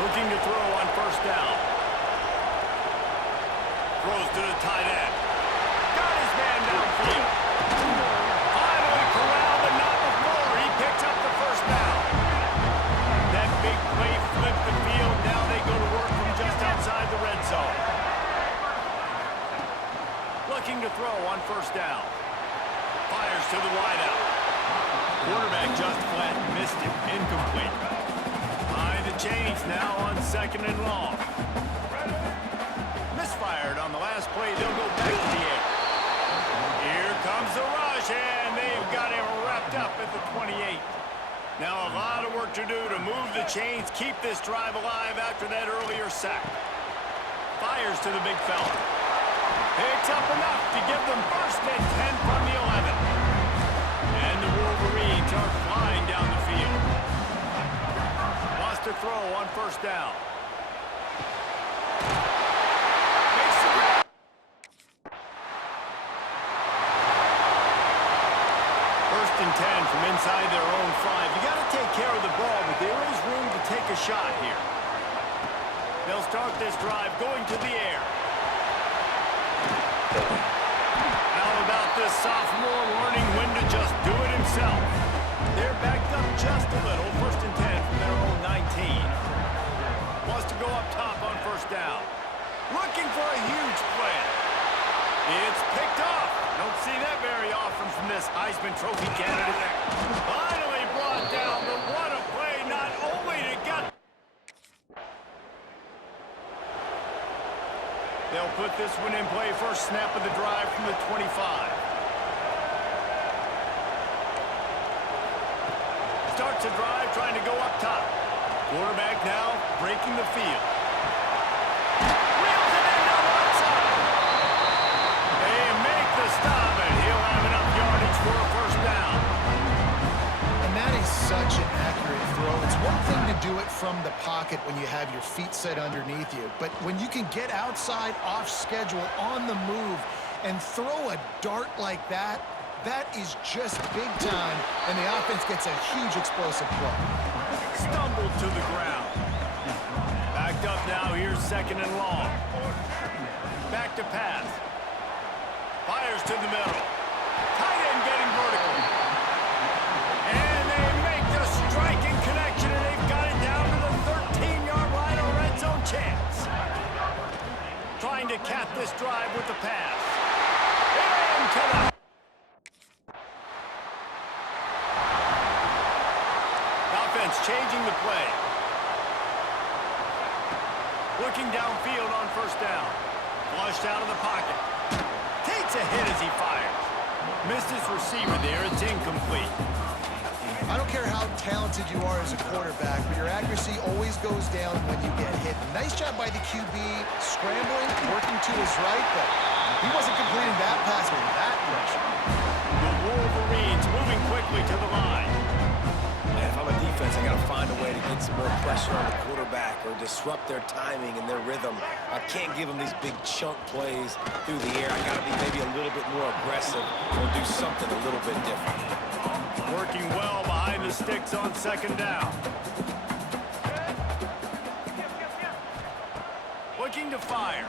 Looking to throw on first down. Throws to the tight end. Got his man downfield. Finally corralled, but not before. He picks up the first down. That big play flipped the field. Now they go to work from just outside the red zone. Looking to throw on first down. Fires to the wideout. Quarterback just flat missed it. Incomplete. Behind the chains now on second and long. Misfired on the last play. They'll go back to the 8. Here comes the rush, and they've got him wrapped up at the 28. Now a lot of work to do to move the chains, keep this drive alive after that earlier sack. Fires to the big fella. Picks up enough to give them first and 10 from the 11. And the Wolverines are flying down the field. Wants to throw on first down. First and 10 from inside their own 5. You got to take care of the ball, but there is room to take a shot here. They'll start this drive going to the air. How about this sophomore learning when to just do it himself? They're backed up just a little. First and 10 from their own 19. Wants to go up top on first down. Looking for a huge play. It's picked off. Don't see that very often from this Heisman Trophy candidate. Finally brought down, but what a play, not only to get... They'll put this one in play. First snap of the drive from the 25. Starts a drive trying to go up top. Quarterback now breaking the field. Reels it in on the outside. They make the stop, and he'll have enough yardage for a first down. And that is such an accurate throw. It's one thing to do it from the pocket when you have your feet set underneath you, but when you can get outside, off schedule, on the move, and throw a dart like that, that is just big time, and the offense gets a huge explosive play. Stumbled to the ground. Backed up now, here's second and long. Back to pass. Fires to the middle. Tight end getting vertical. And they make the striking connection, and they've got it down to the 13-yard line, a red zone chance. Trying to cap this drive with the pass. Into the... Offense changing the play. Looking downfield on first down. Flushed out of the pocket. Takes a hit as he fires. Missed his receiver there. It's incomplete. I don't care how talented you are as a quarterback, but your accuracy always goes down when you get hit. Nice job by the QB scrambling, working to his right, but he wasn't completing that pass with that pressure. The Wolverines moving quickly to the line. Man, if I'm a defense, I got to find a way to get some more pressure on the quarterback or disrupt their timing and their rhythm. I can't give them these big chunk plays through the air. I got to be maybe a little bit more aggressive or do something a little bit different. Working well behind the sticks on second down. Looking to fire.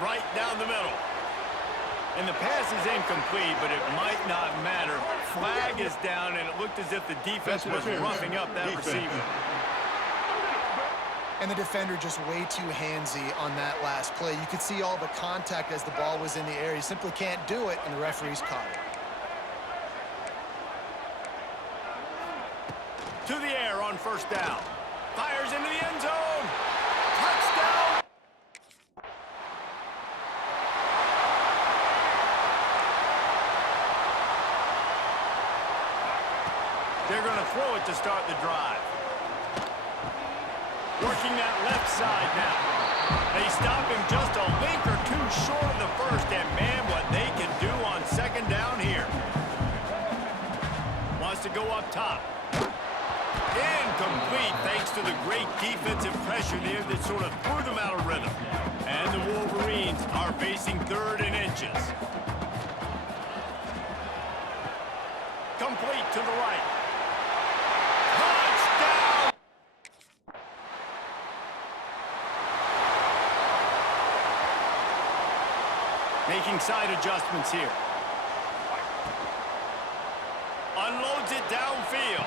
Right down the middle. And the pass is incomplete, but it might not matter. Flag is down, and it looked as if the defense was roughing up that receiver. And the defender just way too handsy on that last play. You could see all the contact as the ball was in the air. He simply can't do it, and the referees caught it. To the air on first down. Fires into the end zone. Touchdown. They're going to throw it to start the drive. Working that left side now. They stop him just a link or two short of the first, and man, what they can do on second down here. Wants to go up top. Incomplete thanks to the great defensive pressure there that sort of threw them out of rhythm. And the Wolverines are facing third and inches. Complete to the right. Touchdown! Making side adjustments here. Unloads it downfield.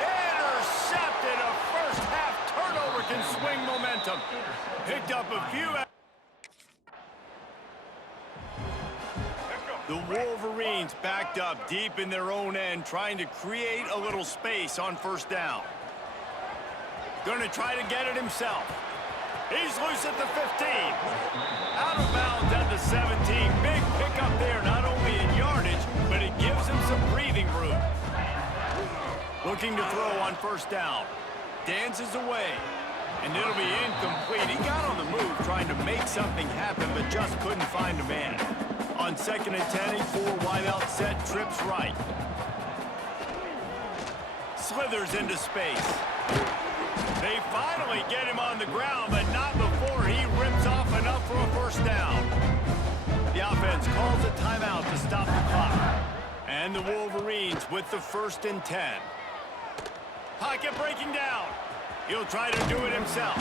Intercepted. A first half turnover can swing momentum. Picked up a few. The Wolverines backed up deep in their own end, trying to create a little space on first down. Gonna try to get it himself. He's loose at the 15. Out of bounds at the 17. Big pickup there, not only in yardage, but it gives him some breathing room. Looking to throw on first down. Dances away, and it'll be incomplete. He got on the move trying to make something happen, but just couldn't find a man. On 2nd and 10, a 4-wideout set, trips right. Slithers into space. They finally get him on the ground, but not before he rips off enough for a first down. The offense calls a timeout to stop the clock. And the Wolverines with the 1st and 10. Pocket breaking down. He'll try to do it himself.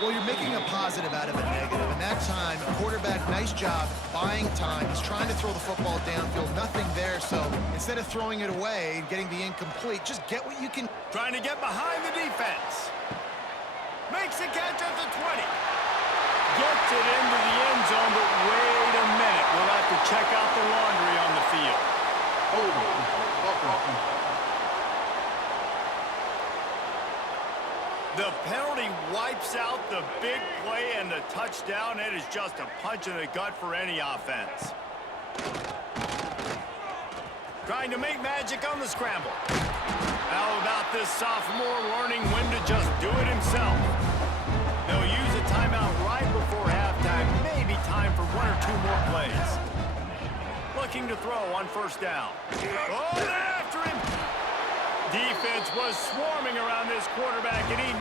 Well, you're making a positive out of a negative. And that time, quarterback, nice job buying time. He's trying to throw the football downfield. Nothing there, so instead of throwing it away and getting the incomplete, just get what you can. Trying to get behind the defense. Makes a catch at the 20. Gets it into the end zone, but wait a minute. We'll have to check out the laundry on the field. The penalty wipes out the big play and the touchdown. It is just a punch in the gut for any offense. Trying to make magic on the scramble. How about this sophomore learning when to just do it himself? They'll use a timeout right before halftime. Maybe time for 1 or 2 more plays. Looking to throw on first down. Oh, they're after him. Defense was swarming around this quarterback, and he...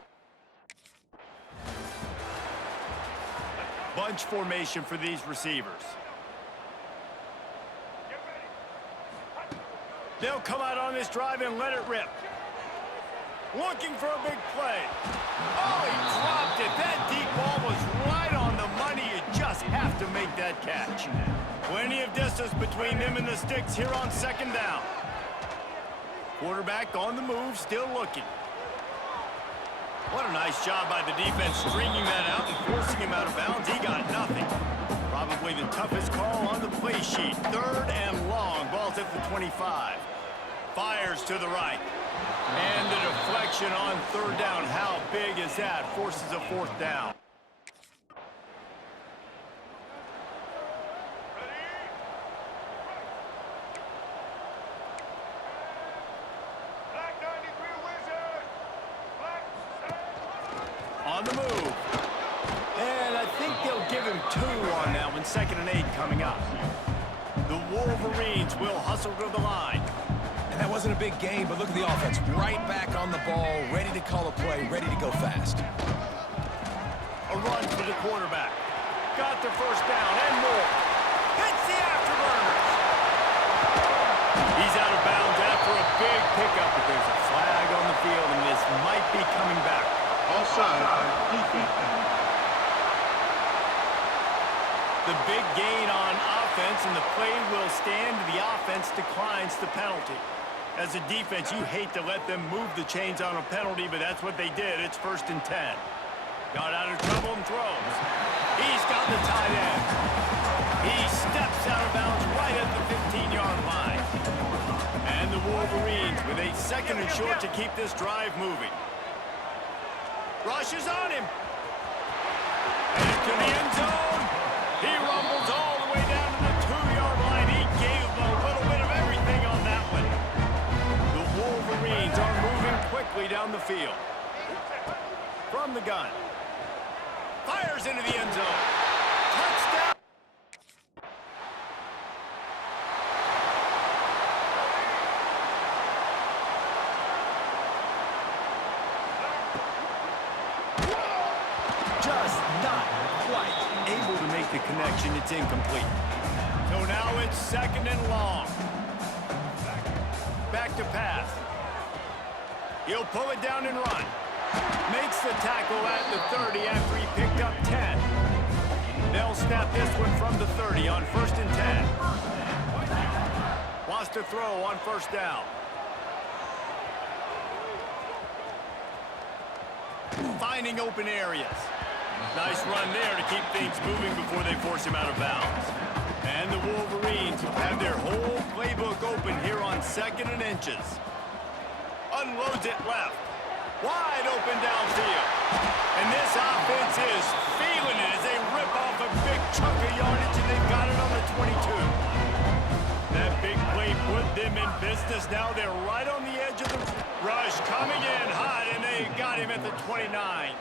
Bunch formation for these receivers. They'll come out on this drive and let it rip. Looking for a big play. Oh, he dropped it. That deep ball was right on the money. You just have to make that catch. Plenty of distance between them and the sticks here on 2nd down. Quarterback on the move, still looking. What a nice job by the defense stringing that out and forcing him out of bounds. He got nothing. Probably the toughest call on the play sheet. 3rd and long. Ball's at the 25. Fires to the right. And the deflection on 3rd down. How big is that? Forces a 4th down. On the move. And I think they'll give him 2 on that one. 2nd and 8 coming up. The Wolverines will hustle to the line. And that wasn't a big game, but look at the offense. Right back on the ball, ready to call a play, ready to go fast. A run for the quarterback. Got the first down and more. Hits the afterburners. He's out of bounds after a big pickup, but there's a flag on the field, and this might be coming back. Offside, defense. The big gain on offense, and the play will stand. The offense declines the penalty. As a defense, you hate to let them move the chains on a penalty, but that's what they did. It's 1st and 10. Got out of trouble and throws. He's got the tight end. He steps out of bounds right at the 15-yard line. And the Wolverines with a 2nd and short to keep this drive moving. Rushes on him. And to the end zone. He rumbles all the way down to the 2-yard line. He gave him a little bit of everything on that one. The Wolverines are moving quickly down the field. From the gun. Fires into the end zone. Touchdown. Just not quite able to make the connection. It's incomplete. So now it's 2nd and long. Back to pass. He'll pull it down and run. Makes the tackle at the 30 after he picked up 10. They'll snap this one from the 30 on 1st and 10. Wants to throw on 1st down. Finding open areas. Nice run there to keep things moving before they force him out of bounds. And the Wolverines have their whole playbook open here on 2nd and inches. Unloads it left. Wide open downfield. And this offense is feeling it as they rip off a big chunk of yardage, and they've got it on the 22. That big play put them in business. Now they're right on the edge of the rush, coming in hot, and they got him at the 29.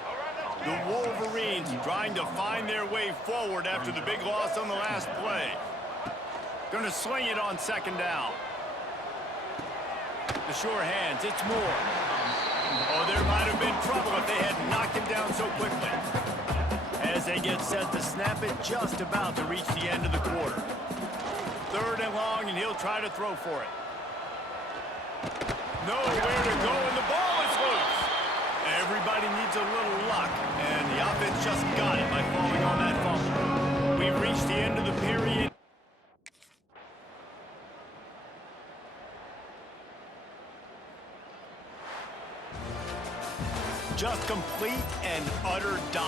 The Wolverines trying to find their way forward after the big loss on the last play. Going to sling it on 2nd down. The sure hands, it's Moore. Oh, there might have been trouble if they had knocked him down so quickly. As they get set to snap it, just about to reach the end of the quarter. 3rd and long, and he'll try to throw for it. Nowhere to go, and the ball is loose. Everybody needs a little luck, and the offense just got it by falling on that fumble. We've reached the end of the period. Just complete and utter dominance.